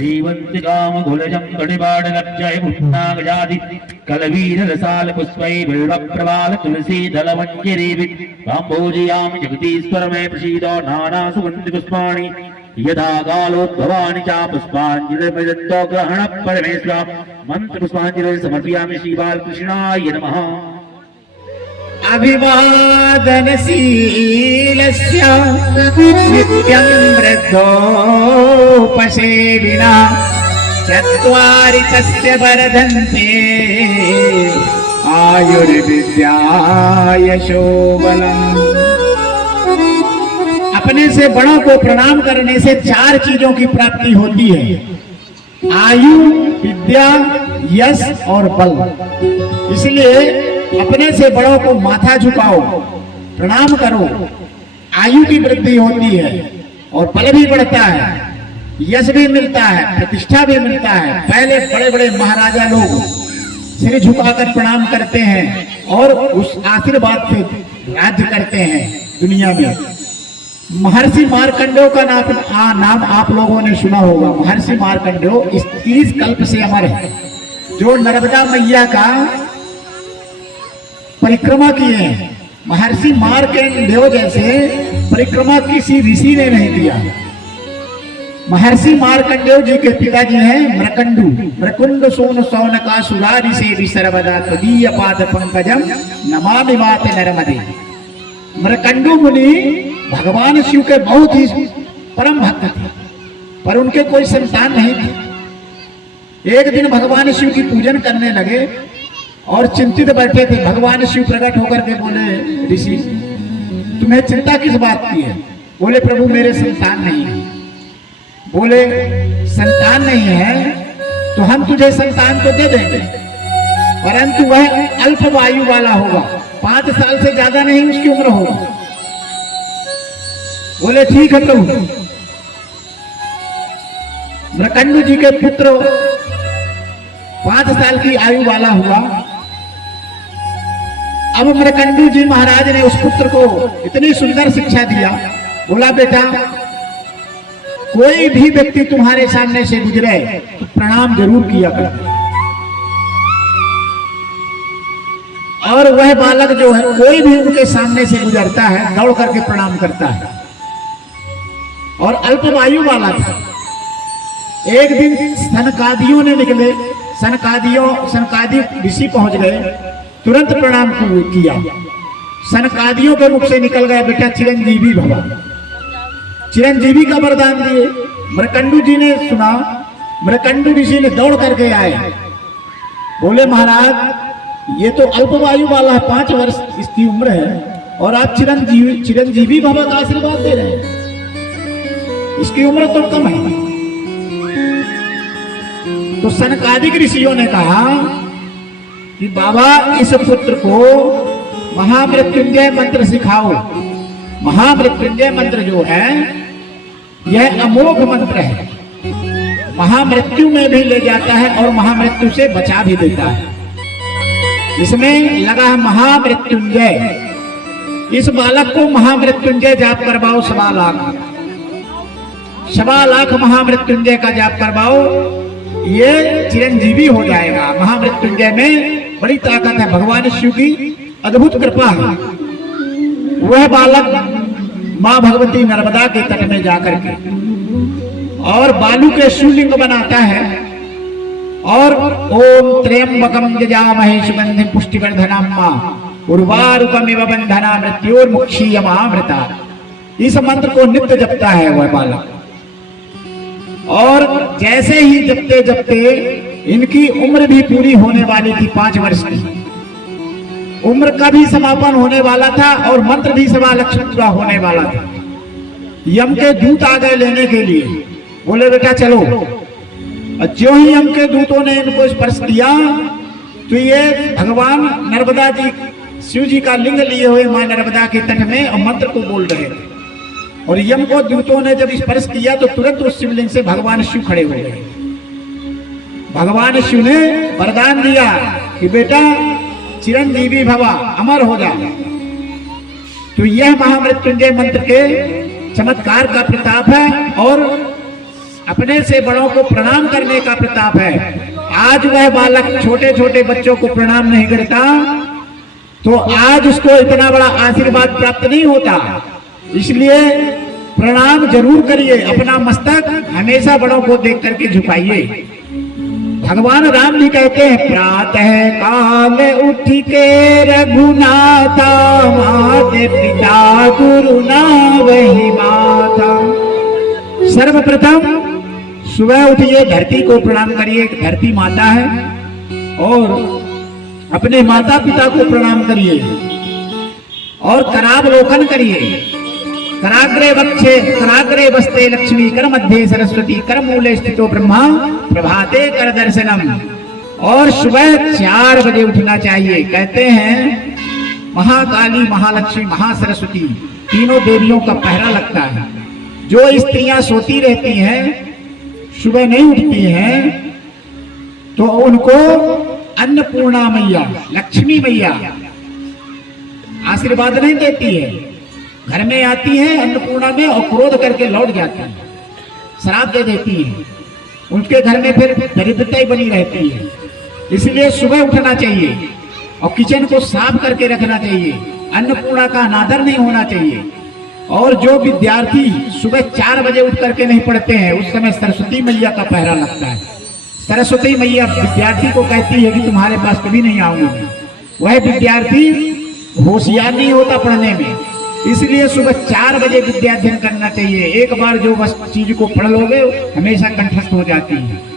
श्रीवंतिकाम घुलजं कटिपाडगर्जय पुन्नागजादि कलवीर रसाल पुष्पै बिल्व प्रवाल तुलसी दलवंजरीवि काम्भोजयामि जगदीश्वरमे प्रसीदो नाना सुगन्धि पुष्पाणि यथा कालोद्भवानि च पुष्पाञ्जलिर्मृदन्तो ग्रहण परमेश्वर मंत्र पुष्पाञ्जलिं समर्पयामि श्री बालकृष्णाय नमः। अभिवादनशीलस्य नित्यं वृद्धोपसेविना चत्वारि तस्य वर्धन्ते आयुर्विद्या यशोबलम्। अपने से बड़ों को प्रणाम करने से 4 चीजों की प्राप्ति होती है, आयु, विद्या, यश और बल। इसलिए अपने से बड़ों को माथा झुकाओ, प्रणाम करो, आयु की वृद्धि होती है और बल भी बढ़ता है, यश भी मिलता है, प्रतिष्ठा भी मिलता है। पहले बड़े बड़े महाराजा लोग सिर झुकाकर प्रणाम करते हैं और उस आशीर्वाद से राज्य करते हैं दुनिया में। महर्षि मार्कंडेय का नाम आप लोगों ने सुना होगा। महर्षि मार्कंडेय इस 30 कल्प से अमर है, जो नर्मदा मैया का परिक्रमा किए हैं। महर्षि मार्कंडेय जैसे परिक्रमा किसी ऋषि ने नहीं किया। महर्षि मार्कंडेय जी के पिताजी हैं मृकंडू। मृकुंड सोन सौनका सुरारि से सर्वदा तदीय पाद पंकजम नमामि माते नर्मदे। मृकंडू मुनि भगवान शिव के बहुत ही परम भक्त थे, पर उनके कोई संतान नहीं थी। एक दिन भगवान शिव की पूजन करने लगे और चिंतित बैठे थे। भगवान शिव प्रकट होकर के बोले, ऋषि तुम्हें चिंता किस बात की है? बोले, प्रभु मेरे संतान नहीं है। बोले, संतान नहीं है तो हम तुझे संतान तो दे देंगे, परंतु वह अल्प वायु वाला होगा, 5 साल से ज्यादा नहीं उसकी उम्र होगी। बोले, ठीक है प्रभु। मृकंडू जी के पुत्र 5 साल की आयु वाला हुआ। अब मृकंडू जी महाराज ने उस पुत्र को इतनी सुंदर शिक्षा दिया। बोला, बेटा कोई भी व्यक्ति तुम्हारे सामने से गुजरे तो प्रणाम जरूर किया कर। और वह बालक जो है कोई भी उनके सामने से गुजरता है दौड़ करके प्रणाम करता है। और अल्पवायु वाला था। एक दिन सनकादियों ने निकले, सनकादी ऋषि पहुंच गए, तुरंत प्रणाम किया। सनकादियों के मुख से निकल गया, बेटा चिरंजीवी भव। चिरंजीवी का वरदान दिए। मृकंडू जी ने सुना, मृकंडू ऋषि ने दौड़ करके आए। बोले, महाराज ये तो अल्पवायु वाला है, 5 वर्ष इसकी उम्र है और आप चिरंजीवी भव का आशीर्वाद दे रहे हैं, इसकी उम्र तो कम है। तो सनकादिक ऋषियों ने कहा कि बाबा इस पुत्र को महामृत्युंजय मंत्र सिखाओ। महामृत्युंजय मंत्र जो है यह अमोघ मंत्र है, महामृत्यु में भी ले जाता है और महामृत्यु से बचा भी देता है। इसमें लगा है महामृत्युंजय। इस बालक को महामृत्युंजय जाप करवाओ 1.25 लाख महामृत्युंजय का जाप करवाओ, ये चिरंजीवी हो जाएगा। महामृत्युंजय में बड़ी ताकत है, भगवान शिव की अद्भुत कृपा है। वह बालक मां भगवती नर्मदा के तट में जाकर के और बालू के शिवलिंग बनाता है और ओम त्र्यंबकम यजामहे सुगंधिं पुष्टिवर्धनम उर्वारुकमिव बंधना मृत्योर्मुक्षीयमामृता। इस मंत्र को नित्य जपता है वह बालक। और जैसे ही जपते जपते इनकी उम्र भी पूरी होने वाली थी, 5 वर्ष की उम्र का भी समापन होने वाला था और मंत्र भी 1.25 लाख पूरा होने वाला था। यम के दूत आ गए लेने के लिए। बोले, बेटा चलो। और जो ही यम के दूतों ने इनको स्पर्श किया तो ये भगवान नर्मदा जी, शिव जी का लिंग लिए हुए मां नर्मदा के तट में और मंत्र को बोल रहे थे। और यम को दूतों ने जब स्पर्श किया तो तुरंत उस शिवलिंग से भगवान शिव खड़े हो गए। भगवान शिव ने वरदान दिया कि बेटा चिरंजीवी भवा, अमर हो जा। तो यह महामृत्युंजय मंत्र के चमत्कार का प्रताप है और अपने से बड़ों को प्रणाम करने का प्रताप है। आज वह बालक छोटे छोटे बच्चों को प्रणाम नहीं करता तो आज उसको इतना बड़ा आशीर्वाद प्राप्त नहीं होता। इसलिए प्रणाम जरूर करिए, अपना मस्तक हमेशा बड़ों को देख करके झुकाइए। भगवान राम भी कहते हैं, प्रातः काल उठ के रघुनाथा, माते पिता गुरु ना वही माता। सर्वप्रथम सुबह उठिए, धरती को प्रणाम करिए, धरती माता है, और अपने माता पिता को प्रणाम करिए और करावलोकन करिए। कराग्रे वस्ते लक्ष्मी, कर मध्य सरस्वती, कर मूले स्थितो ब्रह्मा, प्रभाते कर दर्शनम। और सुबह 4 बजे उठना चाहिए। कहते हैं महाकाली, महालक्ष्मी, महासरस्वती तीनों देवियों का पहरा लगता है। जो स्त्रियां सोती रहती हैं, सुबह नहीं उठती हैं, तो उनको अन्नपूर्णा मैया, लक्ष्मी मैया आशीर्वाद नहीं देती है। घर में आती है अन्नपूर्णा में और क्रोध करके लौट जाती है, श्राप दे देती है। उनके घर में फिर दरिद्रता ही बनी रहती है। इसलिए सुबह उठना चाहिए और किचन को साफ करके रखना चाहिए। अन्नपूर्णा का अनादर नहीं होना चाहिए। और जो विद्यार्थी सुबह 4 बजे उठ करके नहीं पढ़ते हैं, उस समय सरस्वती मैया का पहरा लगता है। सरस्वती मैया विद्यार्थी को कहती है कि तुम्हारे पास कभी नहीं आऊंगी। वह विद्यार्थी होशियार नहीं होता पढ़ने में, इसलिए सुबह 4 बजे विद्याध्ययन करना चाहिए। एक बार जो बस चीज को पढ़ लोगे हमेशा कंठस्थ हो जाती है।